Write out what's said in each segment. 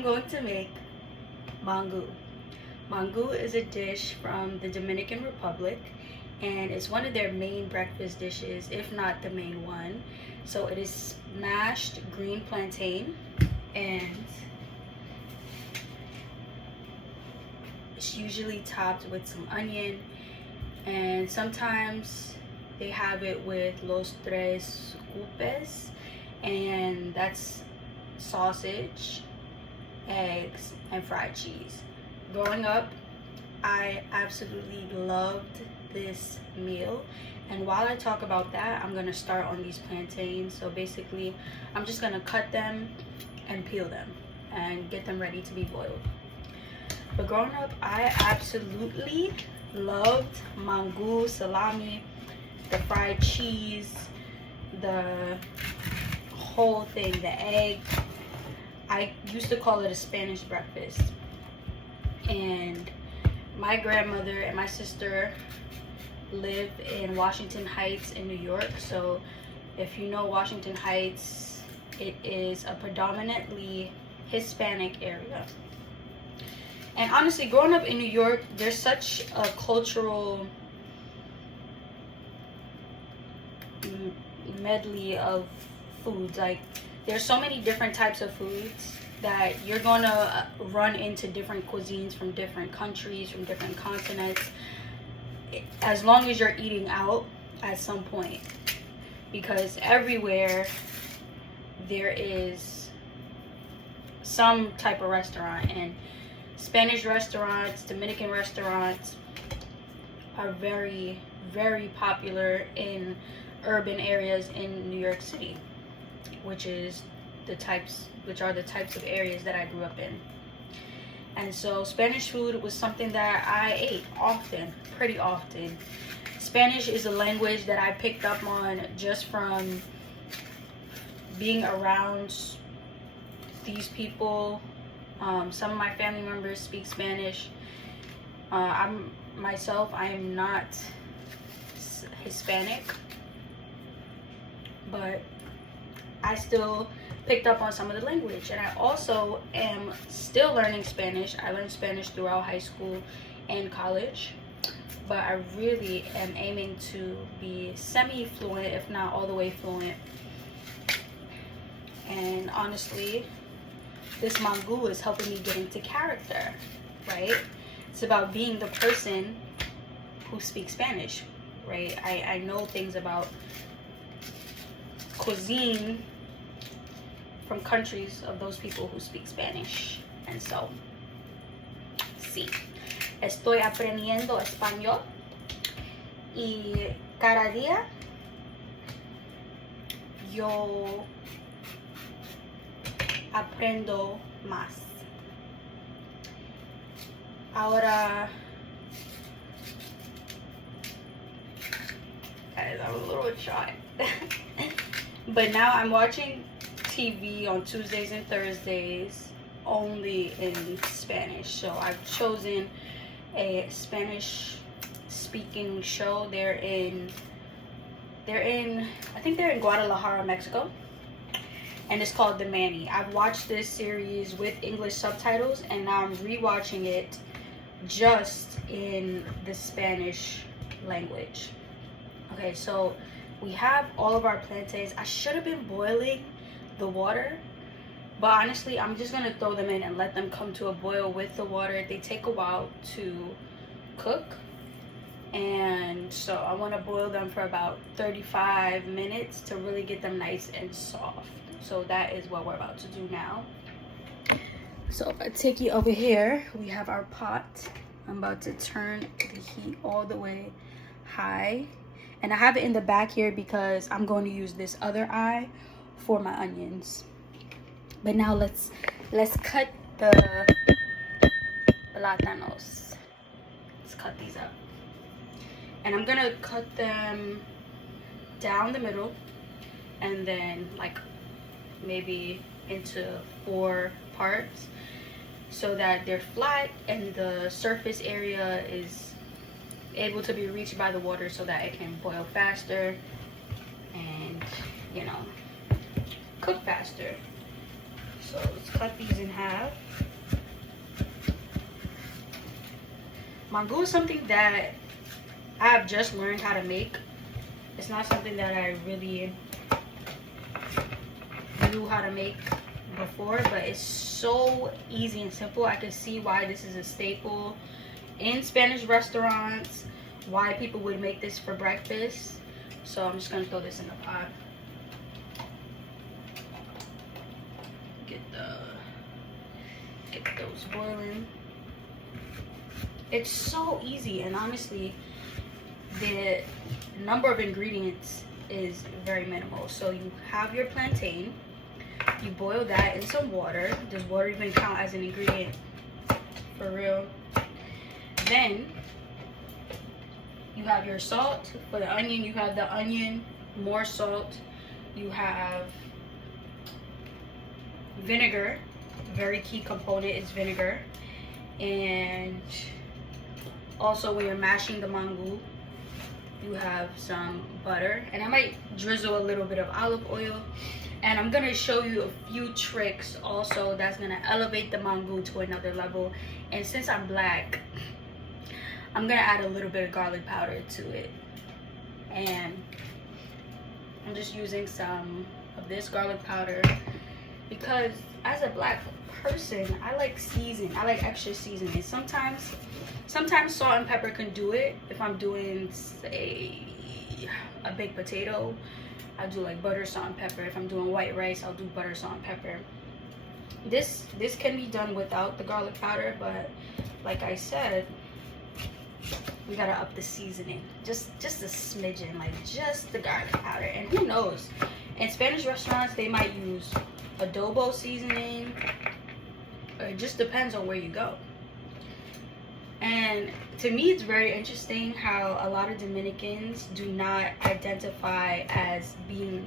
am going to make mangú. Mangú is a dish from the Dominican Republic, and it's one of their main breakfast dishes, if not the main one. So it is mashed green plantain, and it's usually topped with some onion, and sometimes they have it with los tres cupes, and that's sausage, eggs, and fried cheese. Growing up, I absolutely loved this meal, and while I talk about that, I'm gonna start on these plantains. So basically, I'm just gonna cut them and peel them and get them ready to be boiled. But growing up, I absolutely loved mangú, salami, the fried cheese, the whole thing, the egg. I used to call it a Spanish breakfast. And my grandmother and my sister live in Washington Heights in New York. So if you know Washington Heights, it is a predominantly Hispanic area. And honestly, growing up in New York, there's such a cultural medley of foods. Like, there's so many different types of foods that you're gonna run into different cuisines from different countries, from different continents, as long as you're eating out at some point, because everywhere there is some type of restaurant. And Spanish restaurants, Dominican restaurants are very, very popular in urban areas in New York City, which are the types of areas that I grew up in. And so Spanish food was something that I ate often, pretty often. Spanish is a language that I picked up on just from being around these people. Some of my family members speak Spanish. I am not Hispanic, but I still picked up on some of the language. And I also am still learning Spanish. I learned Spanish throughout high school and college, but I really am aiming to be semi-fluent, if not all the way fluent. And honestly, this mangú is helping me get into character, right? It's about being the person who speaks Spanish, right? I know things about cuisine from countries of those people who speak Spanish. And so, sí, estoy aprendiendo español, y cada día yo aprendo más. Ahora, guys, I'm a little shy. But now I'm watching TV on Tuesdays and Thursdays only in Spanish. So I've chosen a Spanish speaking show. They're in I think they're in Guadalajara, Mexico. And it's called The Manny. I've watched this series with English subtitles, and now I'm rewatching it just in the Spanish language. Okay, so we have all of our plantains. I should have been boiling the water, but honestly, I'm just gonna throw them in and let them come to a boil with the water. They take a while to cook, and so I want to boil them for about 35 minutes to really get them nice and soft. So that is what we're about to do now. So if I take you over here, we have our pot. I'm about to turn the heat all the way high, and I have it in the back here because I'm going to use this other eye for my onions. But now let's cut the plátanos. Let's cut these up, and I'm gonna cut them down the middle, and then like maybe into 4 parts, so that they're flat and the surface area is able to be reached by the water, so that it can boil faster and, you know, cook faster. So let's cut these in half. Mangú is something that I have just learned how to make. It's not something that I really knew how to make before, but it's so easy and simple. I can see why this is a staple in Spanish restaurants, why people would make this for breakfast. So I'm just gonna throw this in the pot. Get those boiling. It's so easy, and honestly, the number of ingredients is very minimal. So you have your plantain, you boil that in some water. Does water even count as an ingredient? For real. Then you have your salt. For the onion, you have the onion, more salt. You have vinegar. Very key component is vinegar. And also when you're mashing the mangú, you have some butter, and I might drizzle a little bit of olive oil. And I'm gonna show you a few tricks also that's gonna elevate the mangú to another level. And since I'm black, I'm gonna add a little bit of garlic powder to it. And I'm just using some of this garlic powder because as a black person, I like season. I like extra seasoning. Sometimes salt and pepper can do it. If I'm doing, say, a baked potato, I'll do like butter, salt, and pepper. If I'm doing white rice, I'll do butter, salt, and pepper. This can be done without the garlic powder, but like I said, we gotta up the seasoning. Just a smidgen, like just the garlic powder. And who knows? In Spanish restaurants, they might use adobo seasoning. It just depends on where you go. And to me, it's very interesting how a lot of Dominicans do not identify as being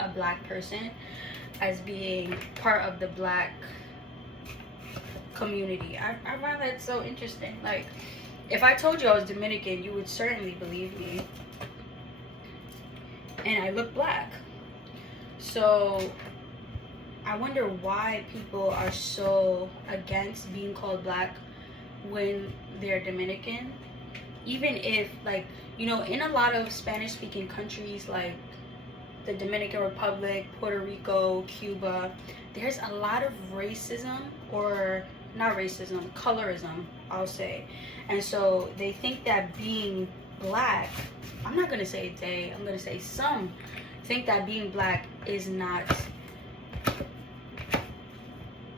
a black person, as being part of the black community. I find that so interesting. Like, if I told you I was Dominican, you would certainly believe me. And I look black. So I wonder why people are so against being called black when they're Dominican. Even if, like, you know, in a lot of Spanish speaking countries like the Dominican Republic, Puerto Rico, Cuba, there's a lot of racism, or not racism, colorism, I'll say. And so they think that being black, I'm not gonna say they, I'm gonna say some, think that being black is not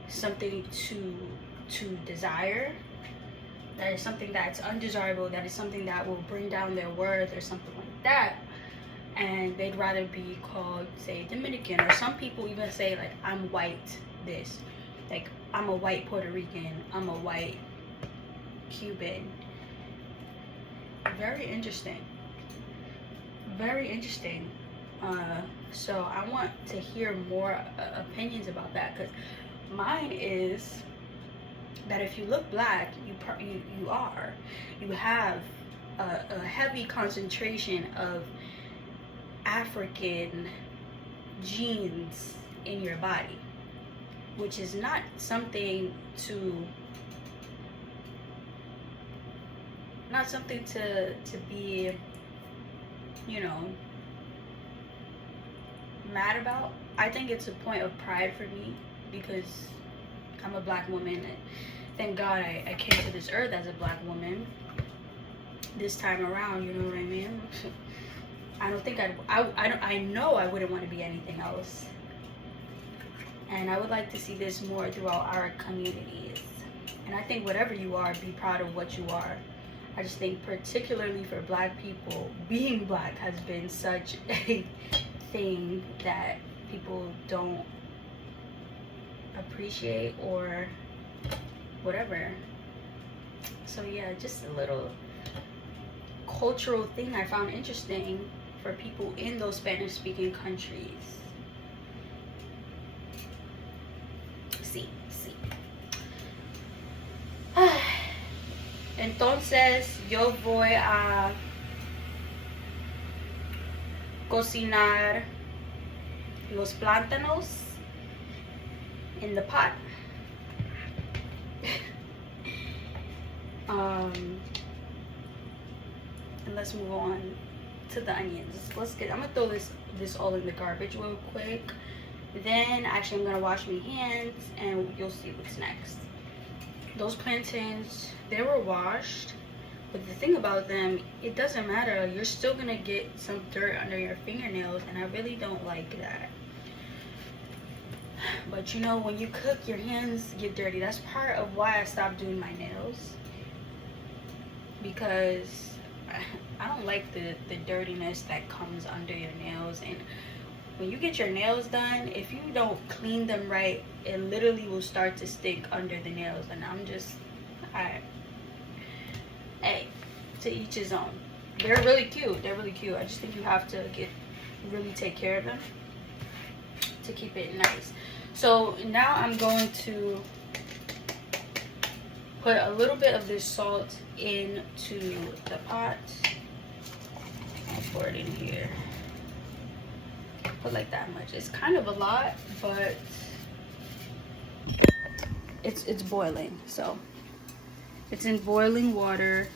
something to desire, that is something that's undesirable, that is something that will bring down their worth or something like that. And they'd rather be called, say, Dominican, or some people even say, like, I'm white this, like, I'm a white Puerto Rican, I'm a white Cuban. Very interesting, very interesting. So I want to hear more opinions about that, because mine is that if you look black, you have a heavy concentration of African genes in your body, which is not something to be, you know, mad about. I think it's a point of pride for me, because I'm a black woman, and thank God I came to this earth as a black woman this time around, you know what I mean? I know I wouldn't want to be anything else. And I would like to see this more throughout our communities. And I think whatever you are, be proud of what you are. I just think particularly for black people, being black has been such a thing that people don't appreciate or whatever. So yeah, just a little cultural thing I found interesting for people in those Spanish speaking countries. Sí. Entonces yo voy a cocinar los plátanos in the pot. And let's move on to the onions. I'm gonna throw this all in the garbage real quick. Then actually I'm gonna wash my hands and you'll see what's next. Those plantains, they were washed, but the thing about them, it doesn't matter. You're still gonna get some dirt under your fingernails, and I really don't like that. But you know, when you cook, your hands get dirty. That's part of why I stopped doing my nails, because I don't like the dirtiness that comes under your nails. And when you get your nails done, if you don't clean them right, it literally will start to stick under the nails. And I'm just, hey, to each his own. They're really cute. They're really cute. I just think you have to really take care of them to keep it nice. So now I'm going to put a little bit of this salt into the pot. I'll pour it in here. Put like that much. It's kind of a lot, but it's boiling. So it's in boiling water.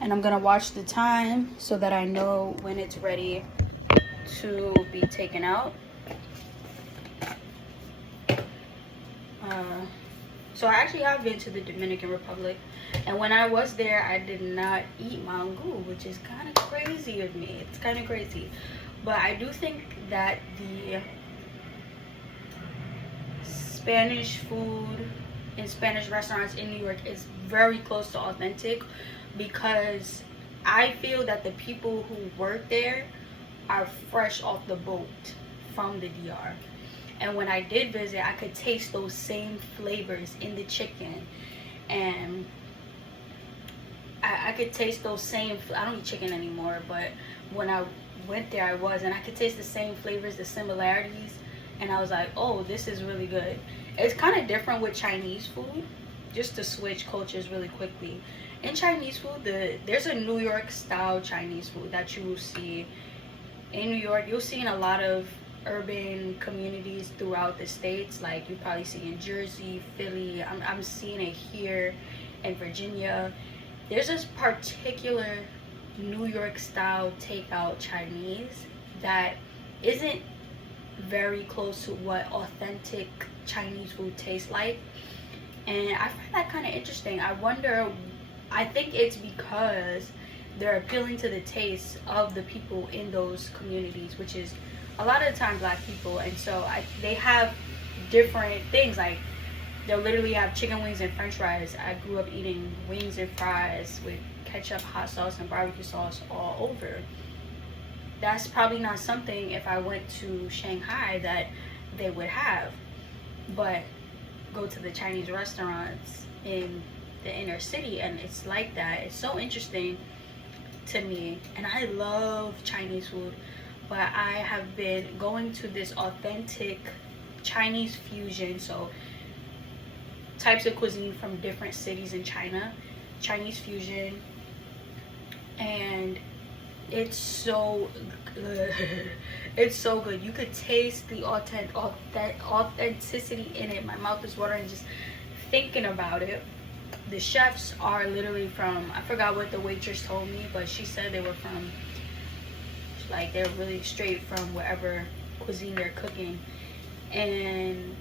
And I'm gonna watch the time so that I know when it's ready to be taken out. So I actually have been to the Dominican Republic, and when I was there, I did not eat mangú, which is kind of crazy of me. It's kind of crazy, but I do think that the Spanish food in Spanish restaurants in New York is very close to authentic, because I feel that the people who work there are fresh off the boat from the DR. And when I did visit, I could taste those same flavors in the chicken, and I could taste those same, I don't eat chicken anymore, but when I went there I was, and I could taste the same flavors, the similarities, and I was like, oh, this is really good. It's kind of different with Chinese food, just to switch cultures really quickly. In Chinese food, there's a New York style Chinese food that you will see in New York. You'll see in a lot of urban communities throughout the states. Like you probably see in Jersey, Philly. I'm seeing it here in Virginia. There's this particular New York style takeout Chinese that isn't very close to what authentic Chinese food tastes like, and I find that kind of interesting. I think it's because they're appealing to the taste of the people in those communities, which is a lot of the time Black people. And so they have different things, like they'll literally have chicken wings and French fries. I grew up eating wings and fries with ketchup, hot sauce, and barbecue sauce all over. That's probably not something, if I went to Shanghai, that they would have. But go to the Chinese restaurants in the inner city and it's like that. It's so interesting to me, and I love Chinese food, but I have been going to this authentic Chinese fusion, so types of cuisine from different cities in China, Chinese fusion, and it's so good. It's so good. You could taste the authenticity in it. My mouth is watering just thinking about it. The chefs are literally from, I forgot what the waitress told me, but she said they were from, like, they're really straight from wherever cuisine they're cooking, and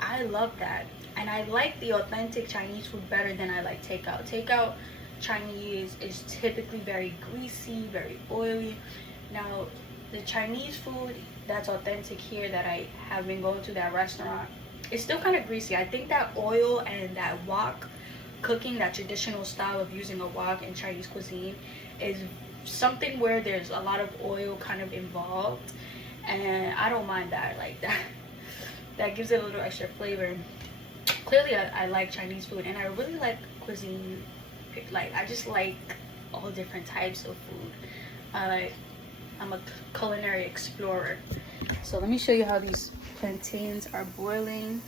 I love that. And I like the authentic Chinese food better than I like takeout. Takeout Chinese is typically very greasy, very oily. Now the Chinese food that's authentic here that I have been going to, that restaurant, it's still kind of greasy. I think that oil and that wok cooking, that traditional style of using a wok in Chinese cuisine, is something where there's a lot of oil kind of involved, and I don't mind that. Like that gives it a little extra flavor. Clearly I like Chinese food, and I really like cuisine. Like, I just like all different types of food. I'm a culinary explorer. So let me show you how these plantains are boiling.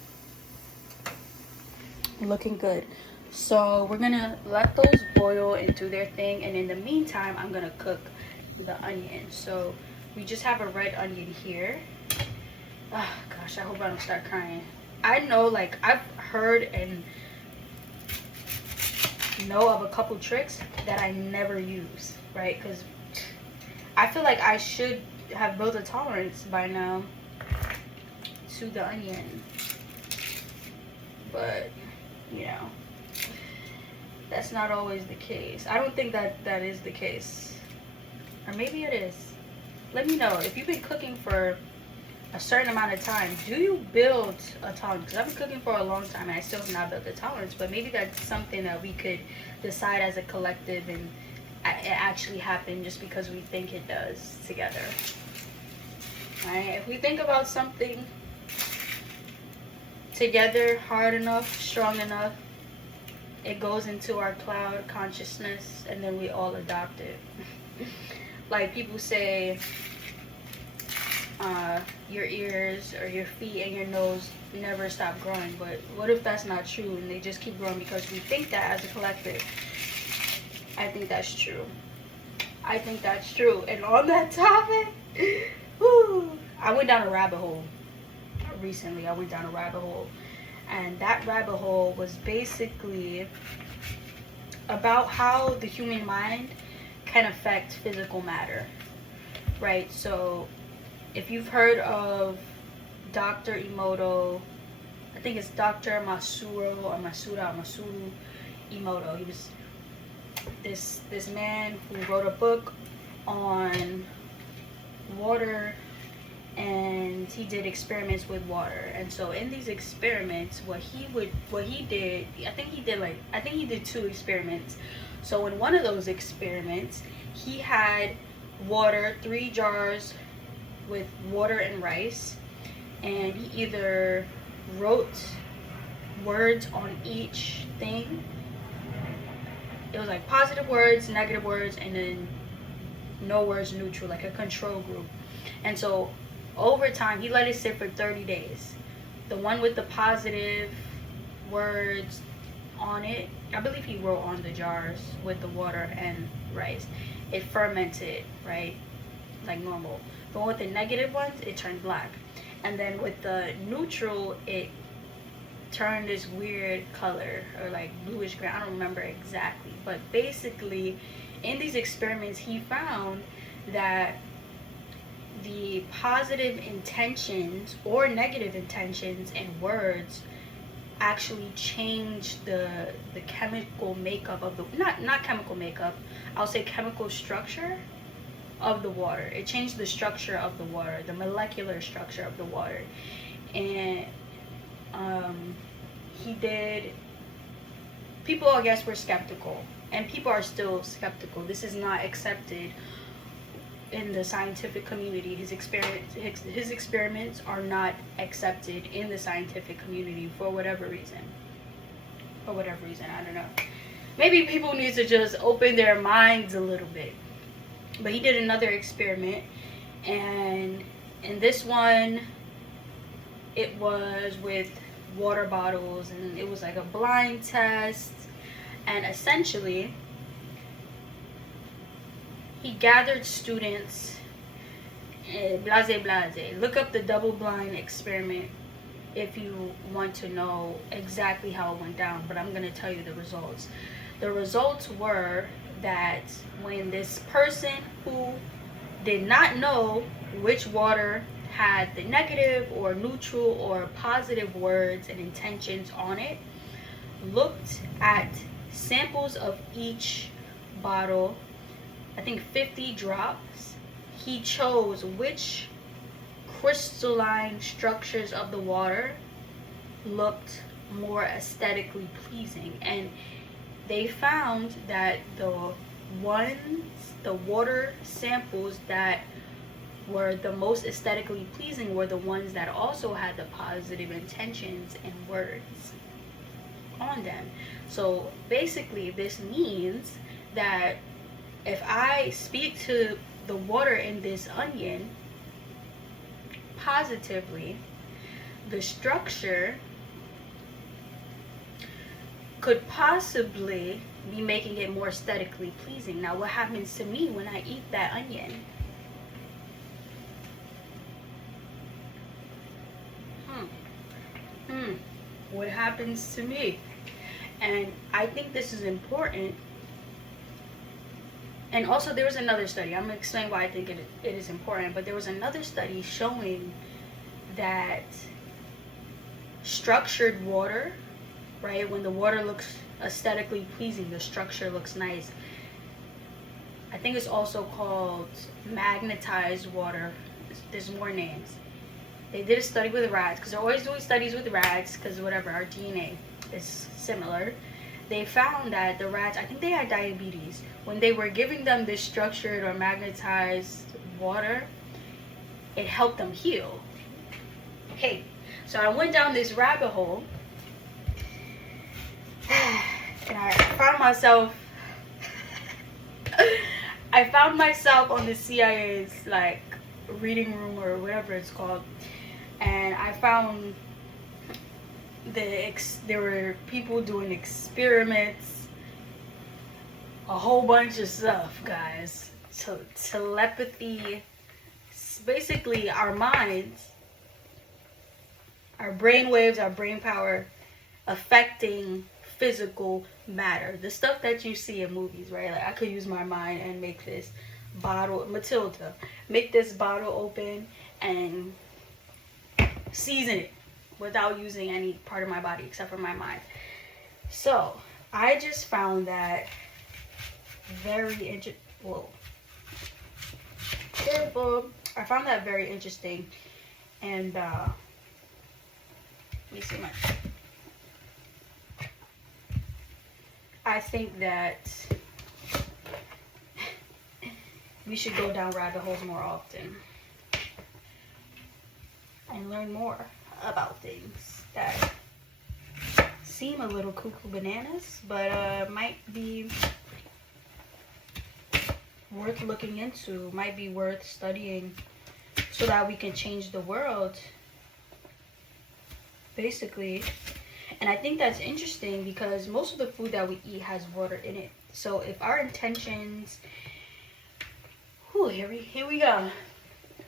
Looking good. So we're gonna let those boil and do their thing, and in the meantime I'm gonna cook the onion. So we just have a red onion here, Oh gosh, I hope I don't start crying. I know, like, I've heard and know of a couple tricks that I never use, right? Because I feel like I should have built a tolerance by now to the onion, but you know, that's not always the case. I don't think that that is the case, or maybe it is. Let me know if you've been cooking for a certain amount of time. Do you build a tolerance? Because I've been cooking for a long time and I still have not built a tolerance, but maybe that's something that we could decide as a collective, and it actually happened just because we think it does together. Right? If we think about something together hard enough, strong enough, it goes into our cloud consciousness and then we all adopt it. Like people say, your ears or your feet and your nose never stop growing, but what if that's not true and they just keep growing because we think that as a collective? I think that's true. I think that's true. And on that topic, whew, I went down a rabbit hole recently. I went down a rabbit hole, and that rabbit hole was basically about how the human mind can affect physical matter, right? So if you've heard of Dr. Emoto, I think it's Dr. Masuro or Masura or Masuru Emoto. He was this man who wrote a book on water, and he did experiments with water. And so in these experiments, what he did, I think he did 2 experiments. So in one of those experiments, he had water, 3 jars with water and rice, and he either wrote words on each thing. It was like positive words, negative words, and then no words, neutral, like a control group. And so over time, he let it sit for 30 days. The one with the positive words on it, I believe he wrote on the jars with the water and rice, it fermented, right, like normal. The one with the negative ones, it turned black. And then with the neutral, it turned this weird color, or like bluish green. I don't remember exactly, but basically in these experiments he found that the positive intentions or negative intentions and words actually changed the chemical makeup of the not chemical makeup, I'll say chemical structure of the water. It changed the structure of the water, the molecular structure of the water. And people, I guess, were skeptical, and people are still skeptical. This is not accepted in the scientific community. His experiments are not accepted in the scientific community for whatever reason. I don't know. Maybe people need to just open their minds a little bit. But he did another experiment, and in this one, it was with water bottles, and it was like a blind test. And essentially, he gathered students, blase. Look up the double-blind experiment if you want to know exactly how it went down, but I'm going to tell you the results. The results were that when this person who did not know which water had the negative or neutral or positive words and intentions on it, looked at samples of each bottle, I think 50 drops, he chose which crystalline structures of the water looked more aesthetically pleasing. And they found that the water samples that were the most aesthetically pleasing were the ones that also had the positive intentions and words on them. So basically this means that if I speak to the water in this onion positively, the structure could possibly be making it more aesthetically pleasing. Now, what happens to me when I eat that onion? what happens to me. And I think this is important. And also there was another study, I'm going to explain why I think it is important, but there was another study showing that structured water, right, when the water looks aesthetically pleasing, the structure looks nice. I think it's also called magnetized water. There's more names. They did a study with rats, because they're always doing studies with rats, because whatever, our DNA is similar. They found that the rats, I think they had diabetes. When they were giving them this structured or magnetized water, it helped them heal. Okay, so I went down this rabbit hole, and I found myself on the CIA's like reading room or whatever it's called, and I found there were people doing experiments, a whole bunch of stuff, guys. So telepathy, basically our minds, our brain waves, our brain power affecting physical matter, the stuff that you see in movies, right? Like I could use my mind and make this bottle, Matilda, make this bottle open and season it without using any part of my body except for my mind. So I just found that very I found that very interesting, and let me see my. I think that we should go down rabbit holes more often and learn more about things that seem a little cuckoo bananas, but might be worth looking into, might be worth studying, so that we can change the world, basically. And I think that's interesting because most of the food that we eat has water in it. So if our intentions, here we go.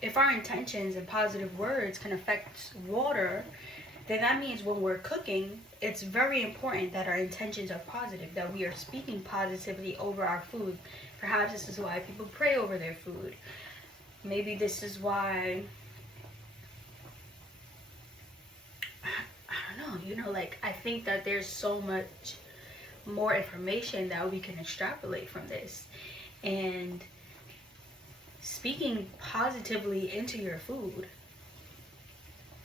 If our intentions and positive words can affect water, then that means when we're cooking, it's very important that our intentions are positive, that we are speaking positively over our food. Perhaps this is why people pray over their food. Maybe this is why, I don't know, like I think that there's so much more information that we can extrapolate from this. And speaking positively into your food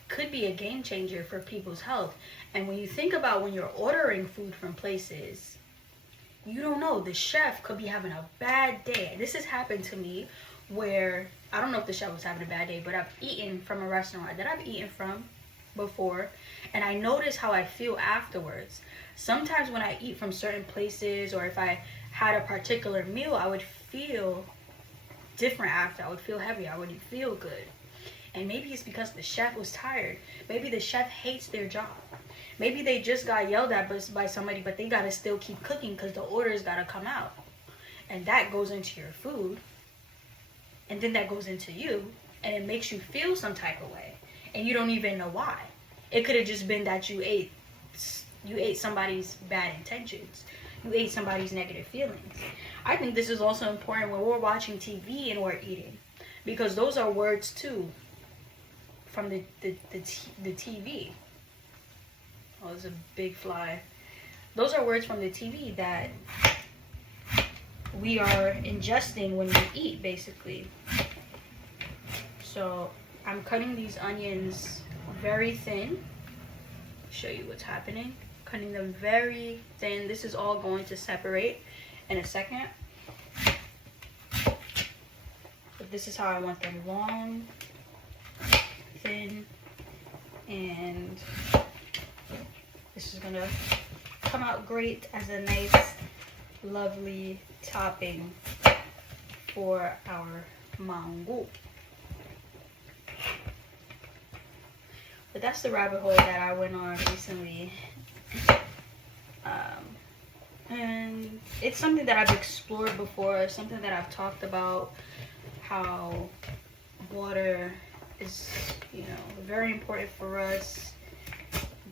could be a game changer for people's health. And when you think about when you're ordering food from places, you don't know, the chef could be having a bad day. This has happened to me where, I don't know if the chef was having a bad day, but I've eaten from a restaurant that I've eaten from before, and I notice how I feel afterwards. Sometimes when I eat from certain places, or if I had a particular meal, I would feel different after. I would feel heavy. I wouldn't feel good. And maybe it's because the chef was tired. Maybe the chef hates their job. Maybe they just got yelled at by somebody, but they gotta still keep cooking because the orders gotta come out. And that goes into your food. And then that goes into you. And it makes you feel some type of way. And you don't even know why. It could have just been that you ate somebody's bad intentions. You ate somebody's negative feelings. I think this is also important when we're watching TV and we're eating, because those are words too from the TV. Oh, there's a big fly. Those are words from the TV that we are ingesting when we eat, basically. So I'm cutting these onions very thin. Show you what's happening. Cutting them very thin. This is all going to separate in a second. But this is how I want them: long, thin, and this is gonna come out great as a nice, lovely topping for our mangú. But that's the rabbit hole that I went on recently. And it's something that I've explored before, something that I've talked about, how water is, very important for us,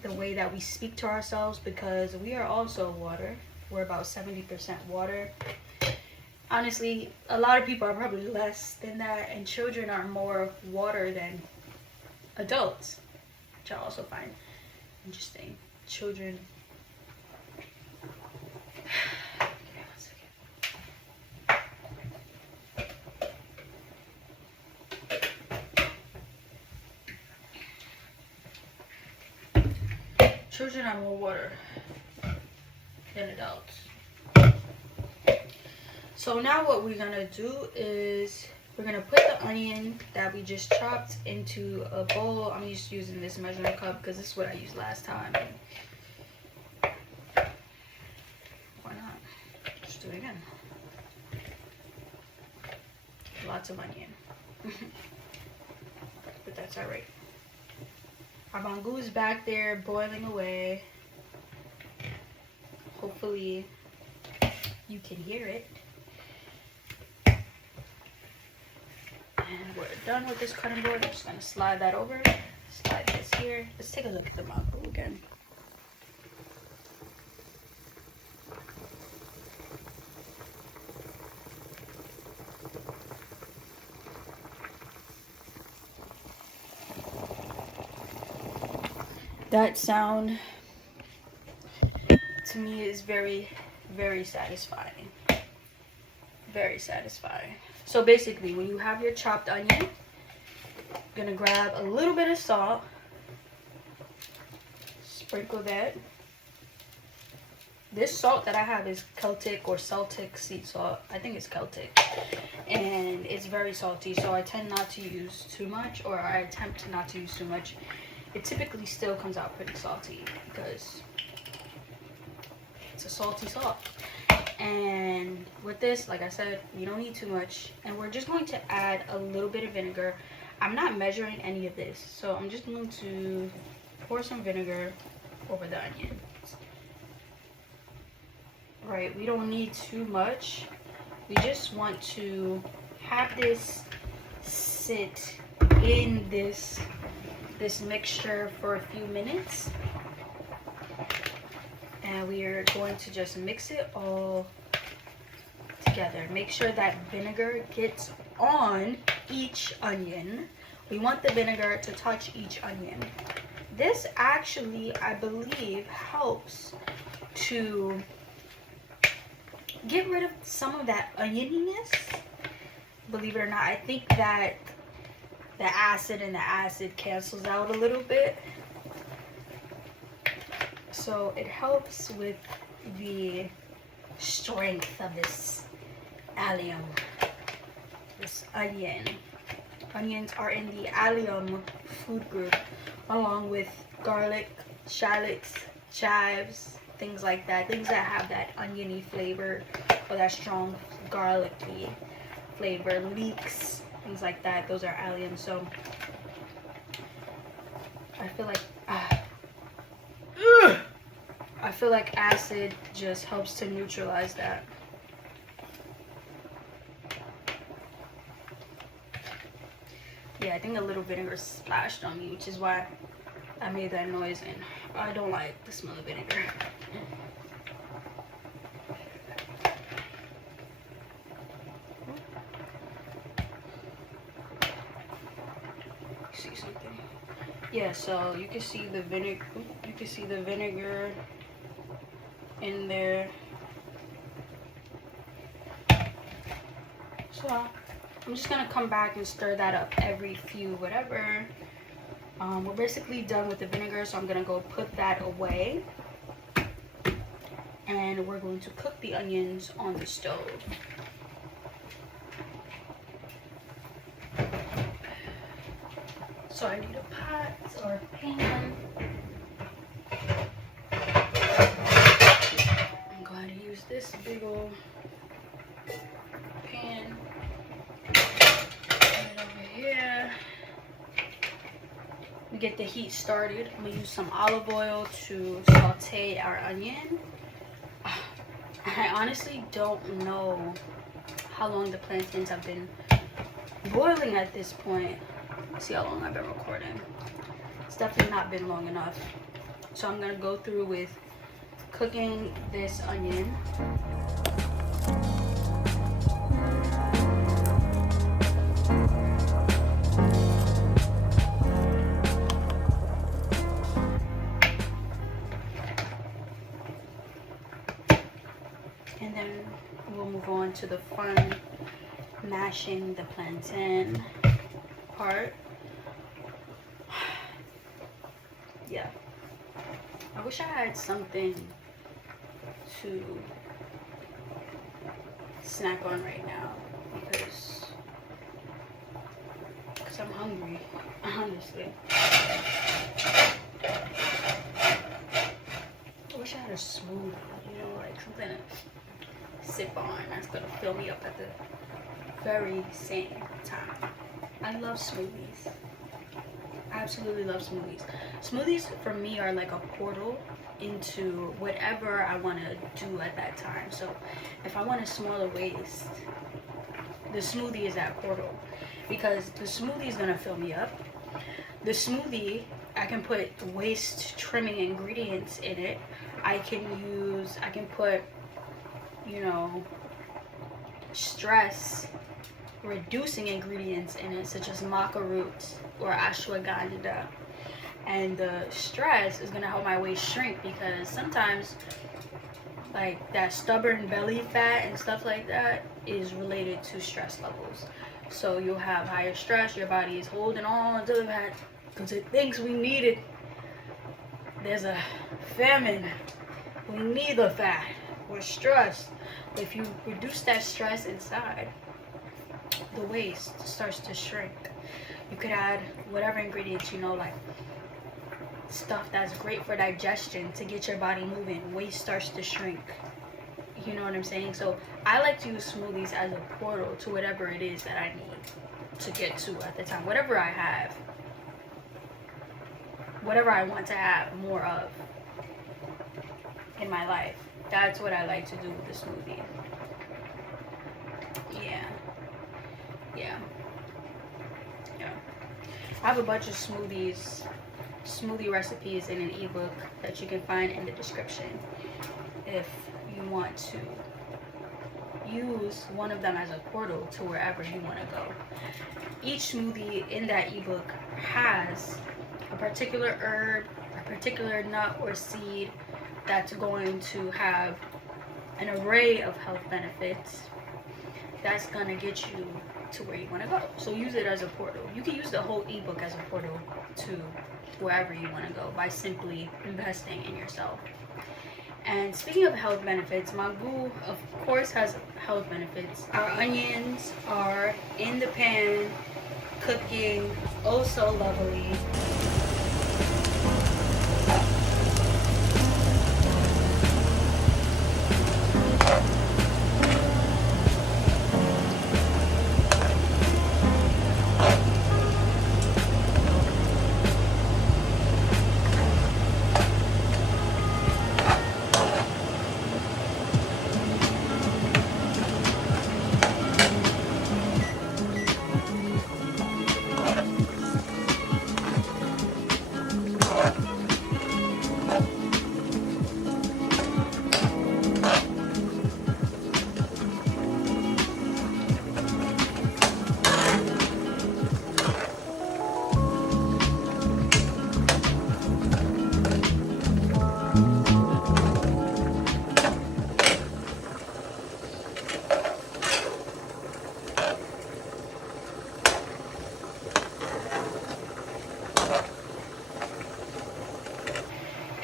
the way that we speak to ourselves, because we are also water. We're about 70% water. Honestly, a lot of people are probably less than that, and children are more water than adults, which I also find interesting. Children. Children are more water than adults. So now what we're gonna do is we're gonna put the onion that we just chopped into a bowl. I'm just using this measuring cup because this is what I used last time. Why not? Just do it again. Lots of onion. But that's alright. Our mangú is back there boiling away. Hopefully you can hear it. And we're done with this cutting board. I'm just gonna slide that over. Slide this here. Let's take a look at the mangú again. That sound to me is very, very satisfying. Very satisfying. So basically, when you have your chopped onion, you're gonna grab a little bit of salt, sprinkle that. This salt that I have is Celtic or Celtic sea salt. I think it's Celtic, and it's very salty, so I tend not to use too much, or I attempt not to use too much. It typically still comes out pretty salty because it's a salty salt. And with this, like I said, you don't need too much, and we're just going to add a little bit of vinegar. I'm not measuring any of this, so I'm just going to pour some vinegar over the onion. Right, we don't need too much. We just want to have this sit in this mixture for a few minutes, and we are going to just mix it all together. Make sure that vinegar gets on each onion. We want the vinegar to touch each onion. This actually, I believe, helps to get rid of some of that onioniness. Believe it or not, I think that the acid cancels out a little bit. So it helps with the strength of this allium, this onion. Onions are in the allium food group, along with garlic, shallots, chives, things like that. Things that have that oniony flavor or that strong garlicky flavor, leeks, things like that. Those are allium. So I feel like acid just helps to neutralize that. Yeah, I think a little vinegar splashed on me, which is why I made that noise, and I don't like the smell of vinegar. See something? Yeah, so you can see the vinegar. You can see the vinegar in there. So I'm just gonna come back and stir that up every few whatever. We're basically done with the vinegar, so I'm gonna go put that away, and we're going to cook the onions on the stove. So I need a pot or a pan. I'm going to use this big old pan. Put it over here. We get the heat started. I'm gonna use some olive oil to saute our onion. I honestly don't know how long the plantains have been boiling at this point. Let's see how long I've been recording. It's definitely not been long enough. So I'm gonna go through with cooking this onion. And then we'll move on to the fun mashing the plantain part. Yeah, I wish I had something to snack on right now because I'm hungry, honestly. I wish I had a smoothie, you know, like something to sip on that's gonna fill me up at the very same time. I love smoothies. I absolutely love smoothies. Smoothies for me are like a portal into whatever I want to do at that time. So if I want a smaller waist, the smoothie is that portal, because the smoothie is gonna fill me up. The smoothie, I can put waist trimming ingredients in it. I can put, you know, stress reducing ingredients in it, such as maca root or ashwagandha. And the stress is gonna help my waist shrink, because sometimes like that stubborn belly fat and stuff like that is related to stress levels. So you'll have higher stress, your body is holding on to the fat because it thinks we need it. There's a famine, we need the fat, we're stressed. But if you reduce that stress inside, the waist starts to shrink. You could add whatever ingredients, you know, like stuff that's great for digestion to get your body moving. Waist starts to shrink. You know what I'm saying? So I like to use smoothies as a portal to whatever it is that I need to get to at the time. Whatever I have, whatever I want to have more of in my life. That's what I like to do with the smoothie. Yeah. I have a bunch of smoothie recipes in an ebook that you can find in the description if you want to use one of them as a portal to wherever you want to go. Each smoothie in that ebook has a particular herb, a particular nut or seed that's going to have an array of health benefits that's going to get you to where you want to go. So use it as a portal. You can use the whole ebook as a portal to wherever you want to go by simply investing in yourself. And speaking of health benefits, mangú of course has health benefits. Our onions are in the pan cooking oh so lovely.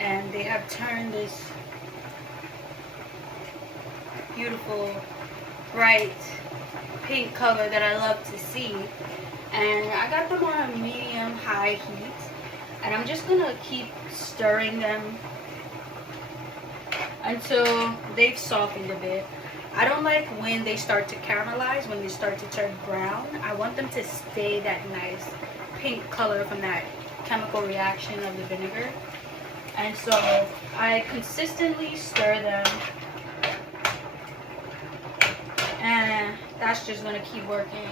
And they have turned this beautiful, bright pink color that I love to see. And I got them on a medium-high heat. And I'm just gonna keep stirring them until they've softened a bit. I don't like when they start to caramelize, when they start to turn brown. I want them to stay that nice pink color from that chemical reaction of the vinegar. And so I consistently stir them, and that's just gonna keep working.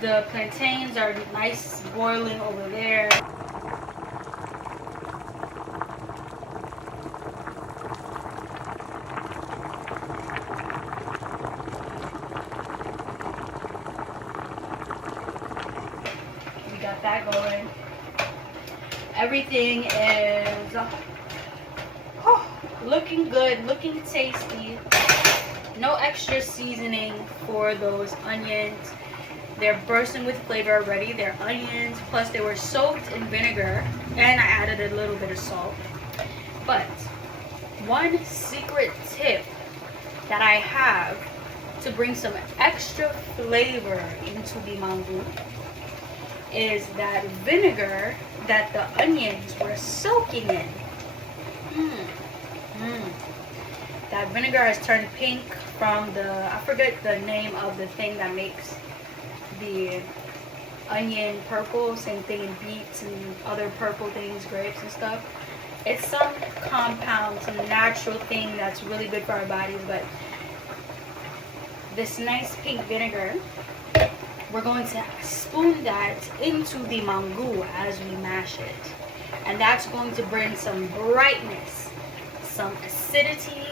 The plantains are nice boiling over there. that going. Everything is looking good, looking tasty. No extra seasoning for those onions. They're bursting with flavor already. They're onions, plus they were soaked in vinegar, and I added a little bit of salt. But one secret tip that I have to bring some extra flavor into the mangú is that vinegar that the onions were soaking in. That vinegar has turned pink from I forget the name of the thing that makes the onion purple. Same thing in beets and other purple things, grapes and stuff. It's some compound, some natural thing that's really good for our bodies. But this nice pink vinegar, we're going to spoon that into the mangú as we mash it. And that's going to bring some brightness, some acidity,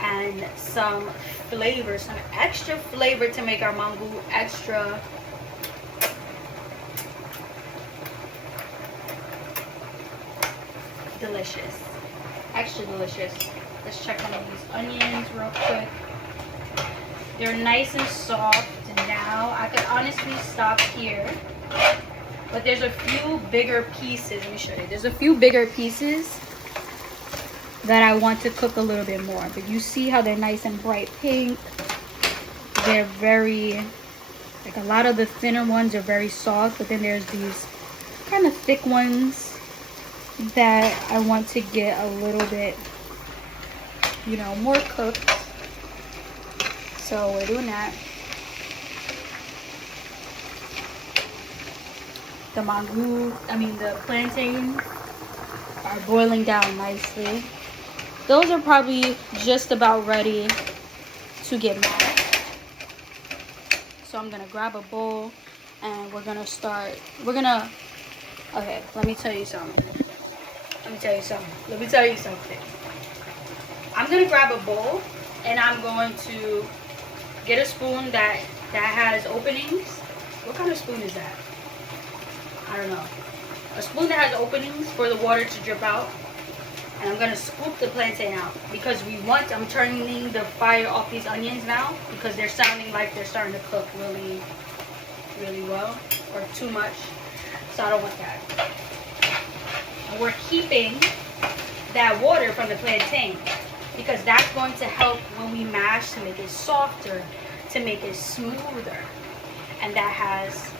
and some flavor, some extra flavor to make our mangú extra delicious. Extra delicious. Let's check on these onions real quick. They're nice and soft now. I could honestly stop here, but there's a few bigger pieces. Let me show you. There's a few bigger pieces that I want to cook a little bit more. But you see how they're nice and bright pink. They're very, like, a lot of the thinner ones are very soft, but then there's these kind of thick ones that I want to get a little bit, you know, more cooked. So we're doing that. The mangú, the plantains are boiling down nicely. Those are probably just about ready to get mashed. So I'm gonna grab a bowl and we're gonna start. Okay, let me tell you something. I'm gonna grab a bowl and I'm going to get a spoon that has openings. What kind of spoon is that? I don't know. A spoon that has openings for the water to drip out. And I'm gonna scoop the plantain out because I'm turning the fire off these onions now because they're sounding like they're starting to cook really, really well or too much. So I don't want that. And we're keeping that water from the plantain because that's going to help when we mash to make it softer, to make it smoother. And that has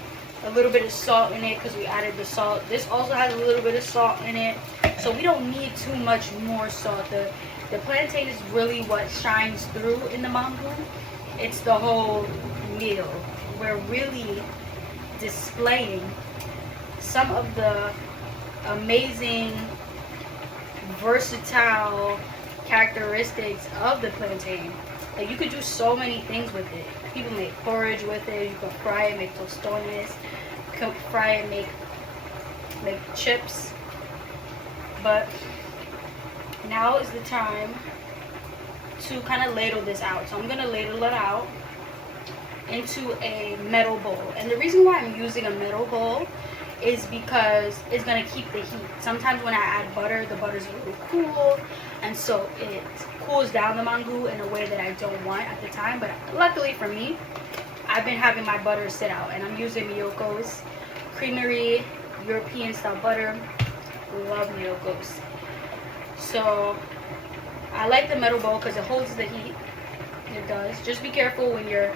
a little bit of salt in it because we added the salt. This also has a little bit of salt in it. So we don't need too much more salt. The plantain is really what shines through in the mangú. It's the whole meal. We're really displaying some of the amazing, versatile characteristics of the plantain. Like, you could do so many things with it. People make porridge with it. You can fry it, make tostones. You can fry it, make chips. But now is the time to kind of ladle this out. So I'm going to ladle it out into a metal bowl. And the reason why I'm using a metal bowl is because it's going to keep the heat. Sometimes when I add butter, the butter's really cool. And so it cools down the mangú in a way that I don't want at the time. But luckily for me, I've been having my butter sit out. And I'm using Miyoko's Creamery European style butter. Love Miyoko's. So I like the metal bowl because it holds the heat. It does. Just be careful when you're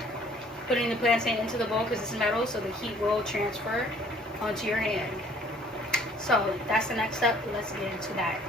putting the plantain into the bowl because it's metal, so the heat will transfer onto your hand. So that's the next step. Let's get into that.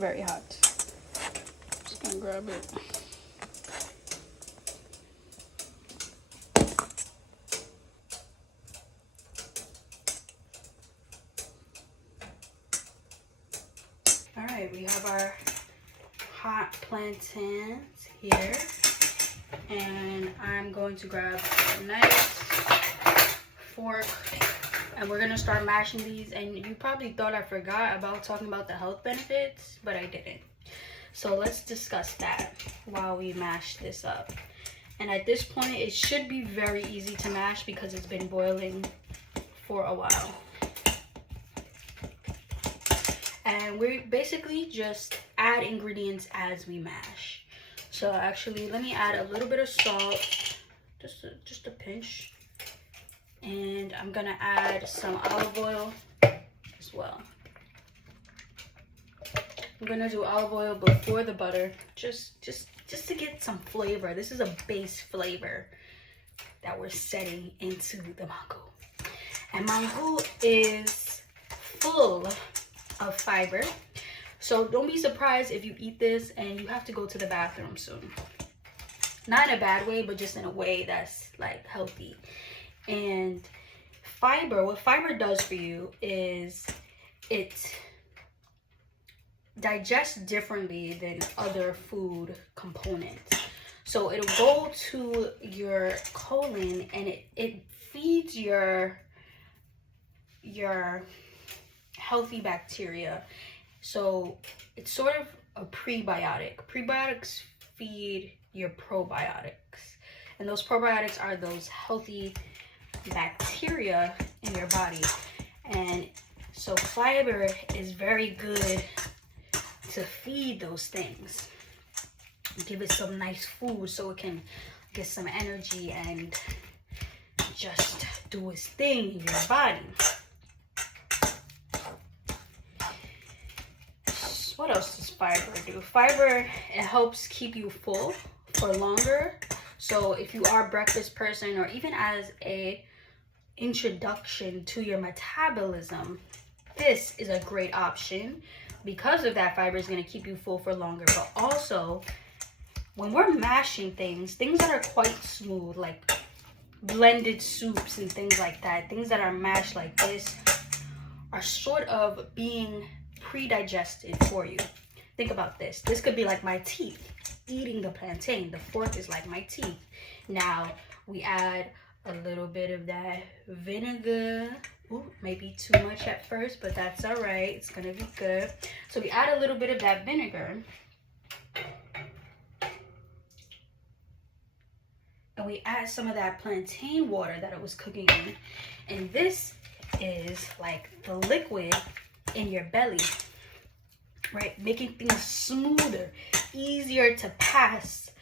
very hot. Just gonna grab it. All right, we have our hot plantains here, and I'm going to grab a knife, fork, and we're gonna start mashing these. And you probably thought I forgot about talking about the health benefits, but I didn't. So let's discuss that while we mash this up. And at this point, it should be very easy to mash because it's been boiling for a while. And we basically just add ingredients as we mash. So actually, let me add a little bit of salt, just a pinch. And I'm gonna add some olive oil as well. I'm gonna do olive oil before the butter, just to get some flavor. This is a base flavor that we're setting into the mangu. And mangu is full of fiber, so don't be surprised if you eat this and you have to go to the bathroom soon. Not in a bad way, but just in a way that's like healthy. And fiber, what fiber does for you is it digests differently than other food components. So it'll go to your colon and it feeds your healthy bacteria. So it's sort of a prebiotic. Prebiotics feed your probiotics, and those probiotics are those healthy bacteria in your body. And so fiber is very good to feed those things, give it some nice food so it can get some energy and just do its thing in your body. What else does fiber do? Fiber, it helps keep you full for longer. So if you are a breakfast person, or even as a introduction to your metabolism, this is a great option. Because of that, fiber is going to keep you full for longer. But also, when we're mashing things that are quite smooth, like blended soups and things like that, things that are mashed like this, are sort of being pre-digested for you. Think about this. This could be like my teeth eating the plantain. The fork is like my teeth. Now we add a little bit of that vinegar. Ooh, maybe too much at first, but that's all right. It's gonna be good. So we add a little bit of that vinegar, and we add some of that plantain water that it was cooking in. And this is like the liquid in your belly, right? Making things smoother, easier to pass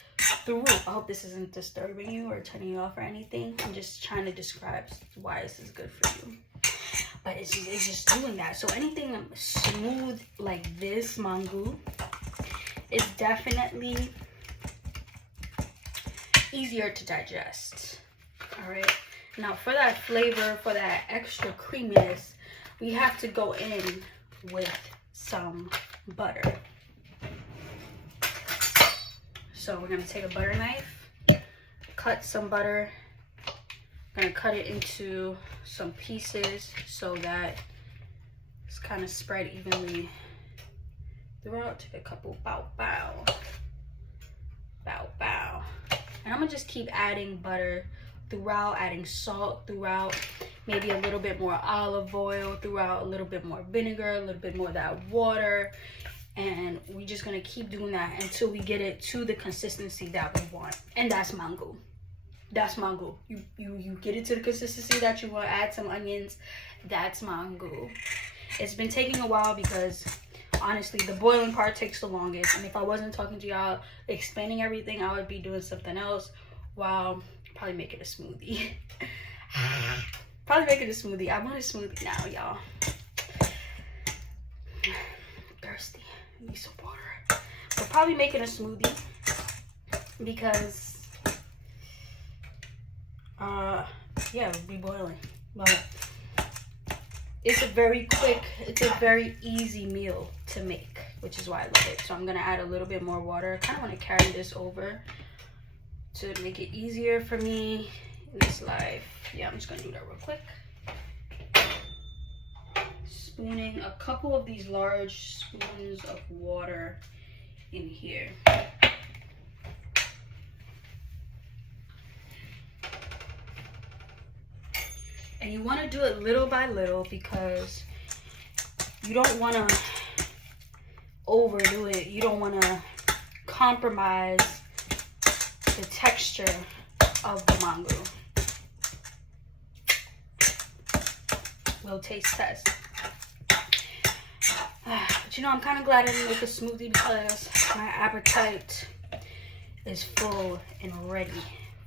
through. I hope this isn't disturbing you or turning you off or anything. I'm just trying to describe why this is good for you. But it's just doing that. So anything smooth like this mangu is definitely easier to digest. All right. Now for that flavor, for that extra creaminess, we have to go in with some butter. So we're gonna take a butter knife, cut some butter. I'm gonna cut it into some pieces so that it's kind of spread evenly throughout. Take a couple bow. And I'm gonna just keep adding butter throughout, adding salt throughout, maybe a little bit more olive oil throughout, a little bit more vinegar, a little bit more of that water. And we're just gonna keep doing that until we get it to the consistency that we want. And that's mangu. That's mangu. You get it to the consistency that you want, add some onions. That's mangu. It's been taking a while because honestly the boiling part takes the longest. And if I wasn't talking to y'all explaining everything, I would be doing something else while probably making a smoothie. I want a smoothie now, y'all. Thirsty. I need some water. We're probably making a smoothie because yeah, it'll be boiling. But it's a very quick, it's a very easy meal to make. which is why I love it. So I'm gonna add a little bit more water. I kind of want to carry this over to make it easier for me in this life. Yeah, I'm just gonna do that real quick. Spooning a couple of these large spoons of water in here. And you want to do it little by little because you don't want to overdo it. You don't want to compromise the texture of the mango. Little taste test. But you know, I'm kind of glad I didn't make a smoothie because my appetite is full and ready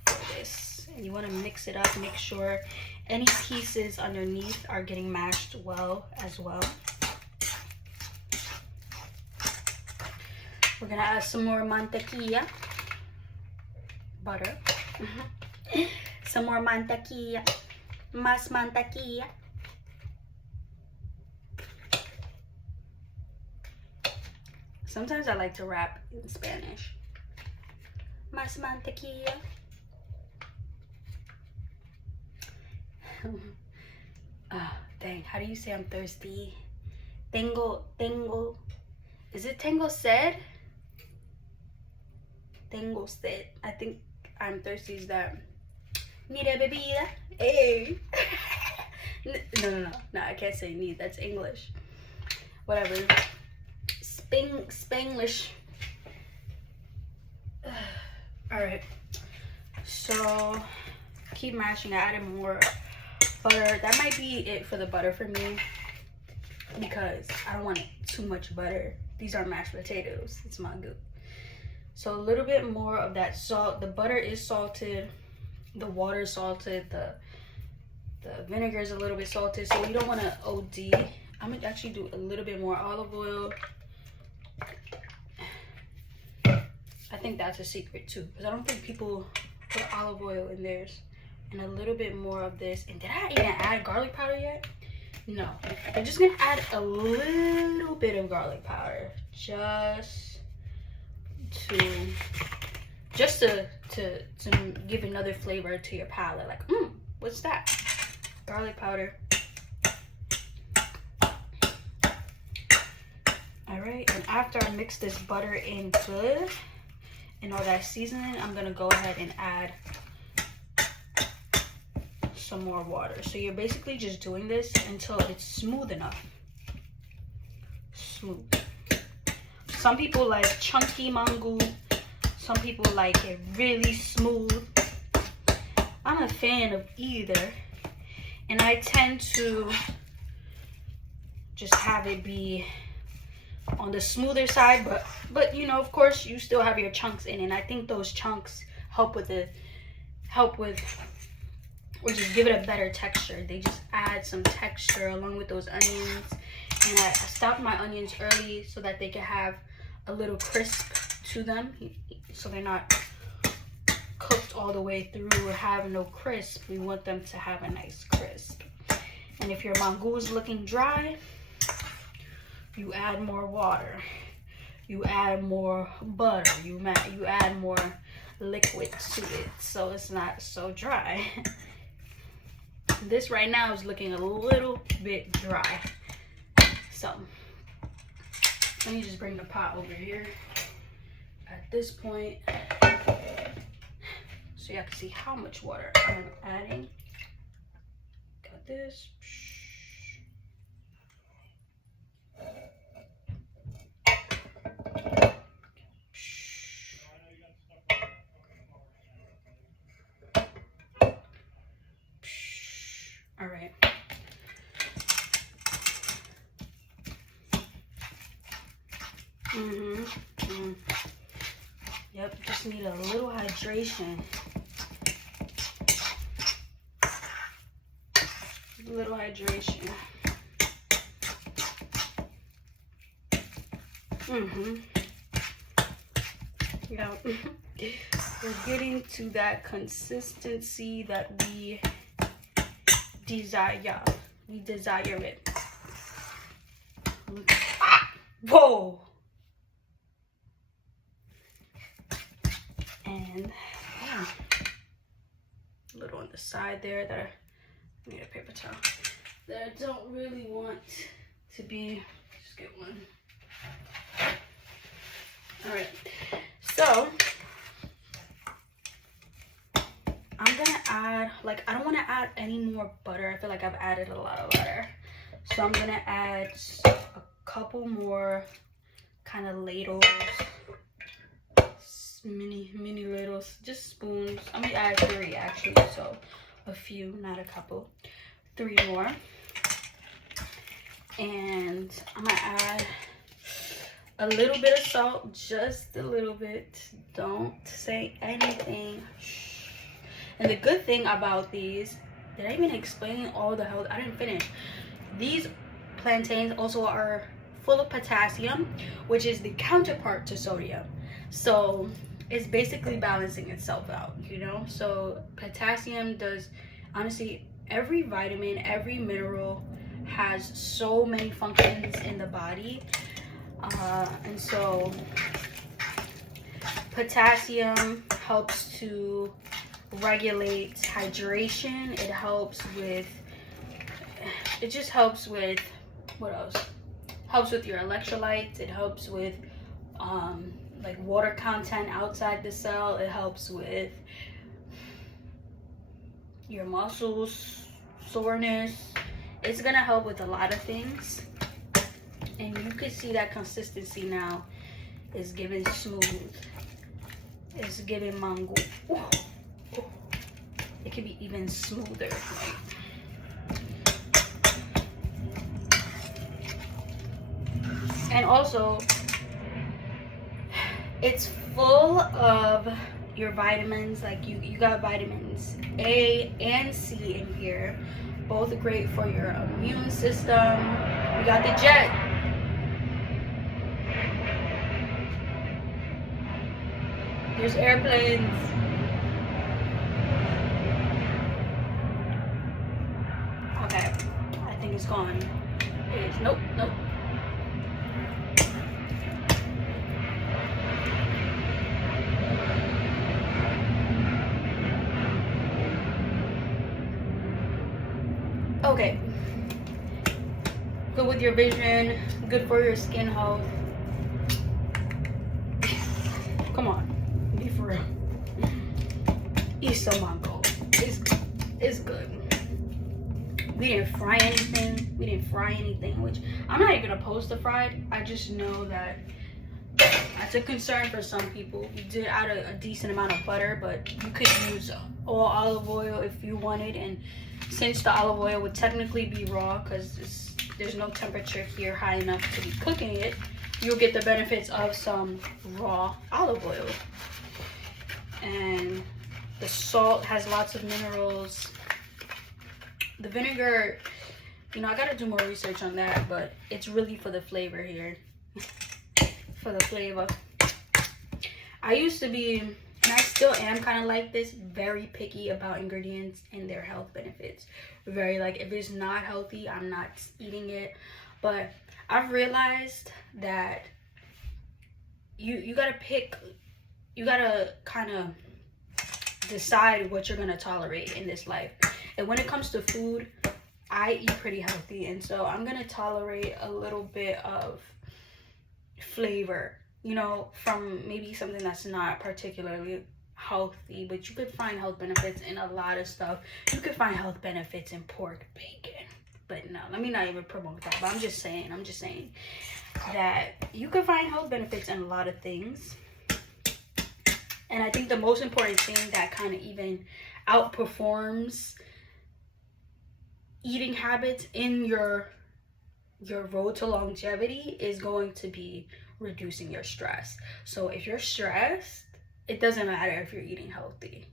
for this. And you want to mix it up, make sure any pieces underneath are getting mashed well as well. We're gonna add some more mantequilla, butter. Some more mantequilla, más mantequilla. Sometimes I like to rap in Spanish. Más mantequilla. Oh, dang, how do you say I'm thirsty? Tengo, is it tengo sed? Tengo sed. I think I'm thirsty is that. Mire bebida. Hey. No, I can't say need. That's English. Whatever. Spanglish. Alright. So, keep mashing. I added more butter. That might be it for the butter for me because I don't want too much butter. These are mashed potatoes. It's mangú. So a little bit more of that salt. The butter is salted. The water is salted. The vinegar is a little bit salted. So you don't want to OD. I'm going to actually do a little bit more olive oil. I think that's a secret too, because I don't think people put olive oil in theirs. And a little bit more of this. And did I even add garlic powder yet? No. I'm just gonna add a little bit of garlic powder, just to give another flavor to your palate. Like, what's that? Garlic powder. All right. And after I mix this butter in good and all that seasoning, I'm gonna go ahead and add some more water. So you're basically just doing this until it's smooth enough. Smooth. Some people like chunky mangú. Some people like it really smooth. I'm a fan of either. And I tend to just have it be on the smoother side, but you know, of course, you still have your chunks in it. And I think those chunks help with or just give it a better texture. They just add some texture along with those onions. And I stopped my onions early so that they can have a little crisp to them. So they're not cooked all the way through or have no crisp. We want them to have a nice crisp. And if your mangú is looking dry, you add more water. You add more butter. You add more liquid to it so it's not so dry. This right now is looking a little bit dry. So let me just bring the pot over here at this point so y'all can see how much water I'm adding. Got this. All right. Yep, just need a little hydration. A little hydration. Yeah. We're getting to that consistency that we desire. We desire it. Whoa! And yeah, a little on the side there that I need a paper towel that I don't really want to be. Just get one. All right, so I'm gonna add, like, I don't want to add any more butter. I feel like I've added a lot of butter, so I'm gonna add a couple more kind of ladles, mini ladles, just spoons. I'm gonna add 3 actually, so a few, not a couple. 3 more, and I'm gonna add a little bit of salt, just a little bit. Don't say anything. And the good thing about these, did I even explain all the health? I didn't finish. These plantains also are full of potassium, which is the counterpart to sodium. So it's basically balancing itself out, you know? So potassium does, honestly, every vitamin, every mineral has so many functions in the body. And so potassium helps to regulate hydration. It helps with, it just helps with, what else? Helps with your electrolytes. It helps with like water content outside the cell. It helps with your muscles, soreness. It's gonna help with a lot of things. And you can see that consistency now is giving smooth. It's giving mango. Ooh. Ooh. It could be even smoother. And also, it's full of your vitamins. Like you got vitamins A and C in here. Both great for your immune system. You got the jet. There's airplanes. Okay, I think it's gone. It is. Nope, nope. Okay. Good with your vision, good for your skin health. Come on, be for real. Eat some mango. It's good. We didn't fry anything. Which I'm not even gonna post the fried. I just know that that's a concern for some people. We did add a decent amount of butter, but you could use all olive oil if you wanted. And since the olive oil would technically be raw, because there's no temperature here high enough to be cooking it, you'll get the benefits of some raw olive oil. And the salt has lots of minerals. The vinegar, you know, I gotta do more research on that, but it's really for the flavor here. For the flavor. I used to be, and I still am kind of like this, very picky about ingredients and their health benefits. Very, like, if it's not healthy, I'm not eating it. But I've realized that you gotta pick, you gotta kind of decide what you're gonna tolerate in this life. And when it comes to food, I eat pretty healthy, and so I'm gonna tolerate a little bit of flavor, you know, from maybe something that's not particularly healthy, but you could find health benefits in a lot of stuff. You could find health benefits in pork bacon, but no, let me not even promote that. But I'm just saying that you could find health benefits in a lot of things. And I think the most important thing that kind of even outperforms eating habits in your road to longevity is going to be reducing your stress. So if you're stressed, it doesn't matter if you're eating healthy,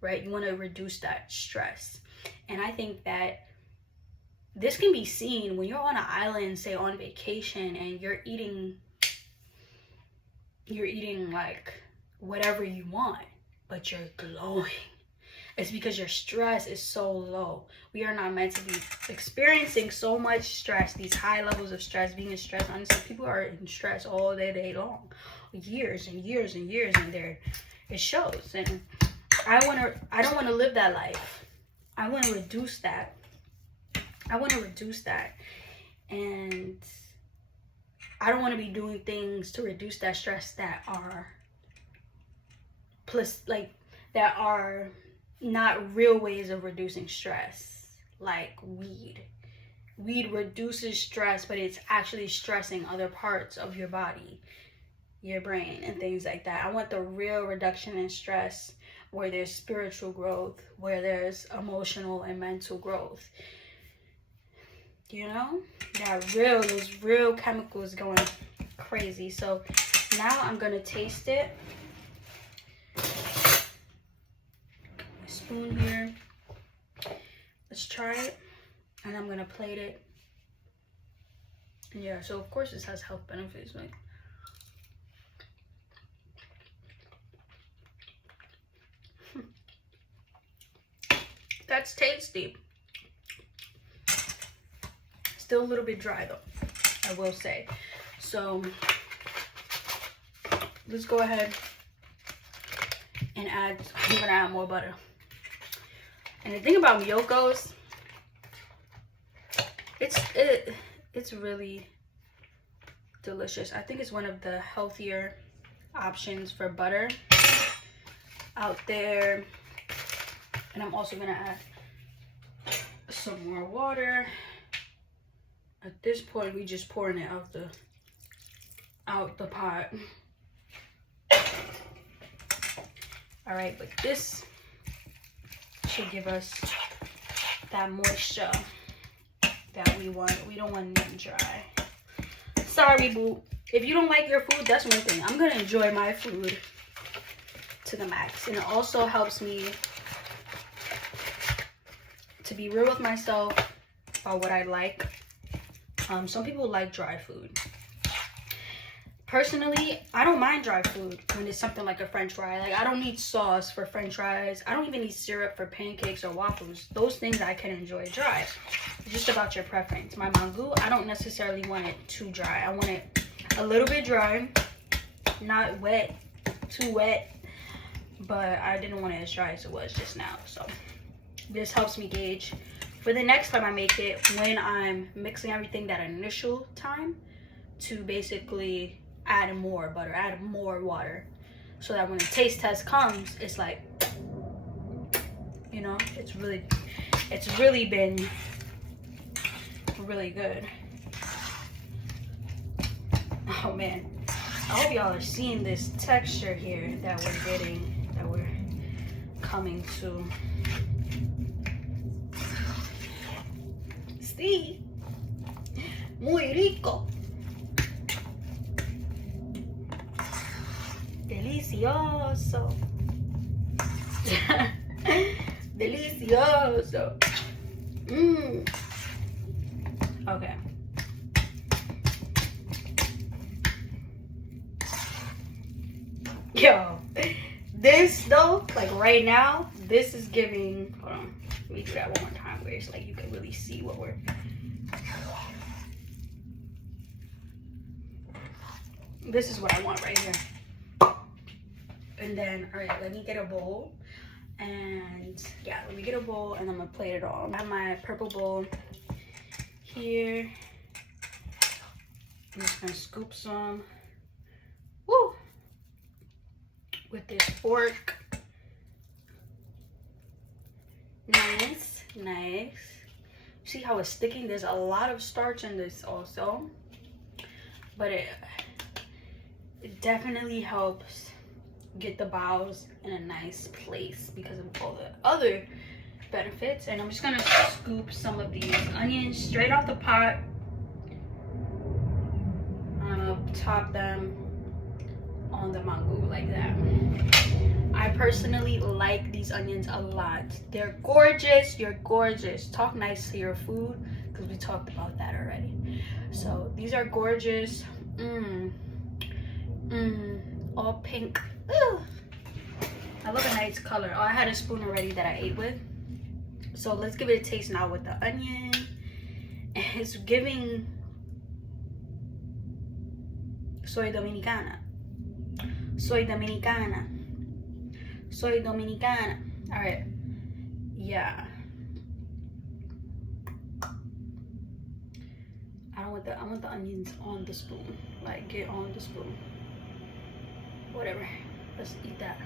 right? You want to reduce that stress. And I think that this can be seen when you're on an island, say on vacation, and you're eating like whatever you want, but you're glowing. It's because your stress is so low. We are not meant to be experiencing so much stress, these high levels of stress, being in stress. Honestly, people are in stress all day long, years and years and years, and it shows. And I don't want to live that life. I want to reduce that. And I don't want to be doing things to reduce that stress that are that are not real ways of reducing stress, like weed. Weed reduces stress, but it's actually stressing other parts of your body, your brain, and things like that. I want the real reduction in stress, where there's spiritual growth, where there's emotional and mental growth. You know, those real chemicals going crazy. So now I'm gonna taste it. My spoon here. Let's try it. And I'm gonna plate it. Yeah, so of course this has health benefits. Like, that's tasty. Still a little bit dry though, I will say. So let's go ahead and I'm gonna add more butter. And the thing about Miyokos, it's really delicious. I think it's one of the healthier options for butter out there. And I'm also gonna add some more water. At this point, we just pouring it out the pot. All right, but this should give us that moisture that we want. We don't want nothing dry. Sorry, boo. If you don't like your food, that's one thing. I'm gonna enjoy my food to the max. And it also helps me to be real with myself about what I like. Some people like dry food. Personally, I don't mind dry food when it's something like a french fry. Like, I don't need sauce for french fries. I don't even need syrup for pancakes or waffles. Those things I can enjoy dry. It's just about your preference. My mangú, I don't necessarily want it too dry. I want it a little bit dry, not wet, too wet, but I didn't want it as dry as it was just now. So this helps me gauge for the next time I make it, when I'm mixing everything that initial time, to basically add more butter, add more water, so that when the taste test comes, it's like, you know, it's really been really good. Oh man, I hope y'all are seeing this texture here that we're getting, that we're coming to. Sí, muy rico. Delicioso. Delicioso. Okay. Yo, this though, like right now, this is giving, hold on, let me do that one more time where it's like you can really see what we're, this is what I want right here. And then, all right, let me get a bowl. And yeah, let me get a bowl and I'm gonna plate it all. I have my purple bowl here. I'm just gonna scoop some. Woo! With this fork. Nice, nice. See how it's sticking? There's a lot of starch in this also, but it definitely helps get the bowels in a nice place because of all the other benefits. And I'm just gonna scoop some of these onions straight off the pot. I'm gonna top them on the mangú like that. I personally like these onions a lot. They're gorgeous. You're gorgeous. Talk nice to your food, because we talked about that already. So these are gorgeous. All pink. Ooh. I love a nice color. Oh, I had a spoon already that I ate with. So let's give it a taste now with the onion. It's giving soy dominicana. Soy dominicana. Soy Dominicana. All right. Yeah. I want the onions on the spoon. Like, get on the spoon. Whatever. Let's eat that.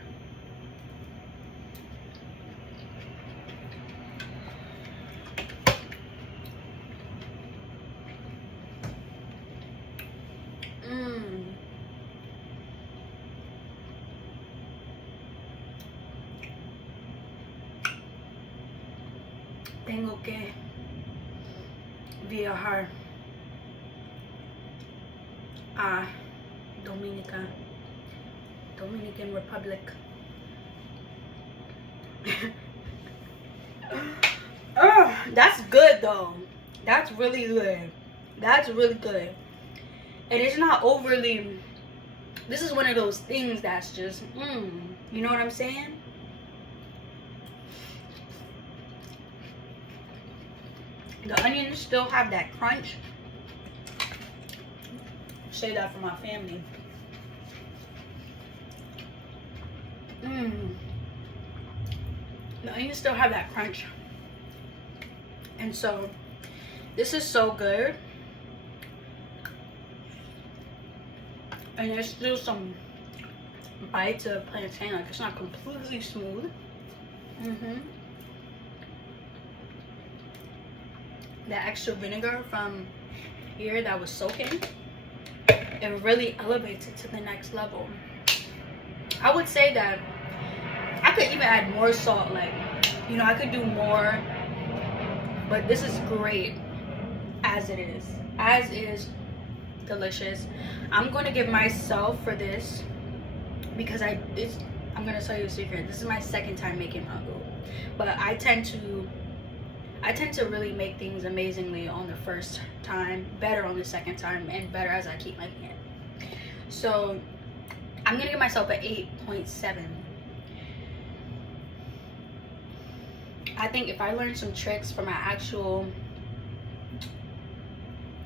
Tengo que viajar a Dominican Republic. That's good though. That's really good. That's really good. And it's not overly, this is one of those things that's just, you know what I'm saying? The onions still have that crunch. Say that for my family. The onions still have that crunch. And so, this is so good. And there's still some bites of plantain. Like, it's not completely smooth. The extra vinegar from here that was soaking, it really elevates it to the next level. I would say that I could even add more salt, like, you know, I could do more, but this is great as it is. As is delicious. I'm going to give myself for this, because I'm going to tell you a secret. This is my second time making mangú, but I tend to really make things amazingly on the first time, better on the second time, and better as I keep making it. So I'm gonna give myself an 8.7. I think if I learned some tricks from my actual,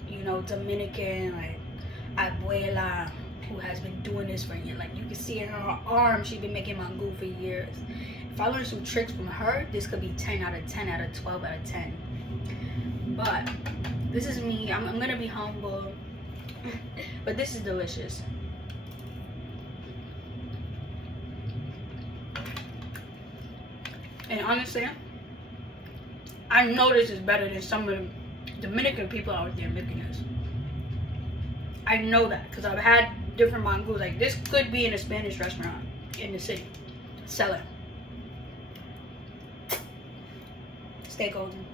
you know, Dominican, like, abuela, who has been doing this for years, like, you can see in her arm, she's been making mangú for years. If I learned some tricks from her, this could be 10 out of 10 out of 12 out of 10. But this is me. I'm gonna be humble, but this is delicious. And honestly, I know this is better than some of the Dominican people out there making this. I know that because I've had different mangús. Like, this could be in a Spanish restaurant in the city. Sell it. Stay golden.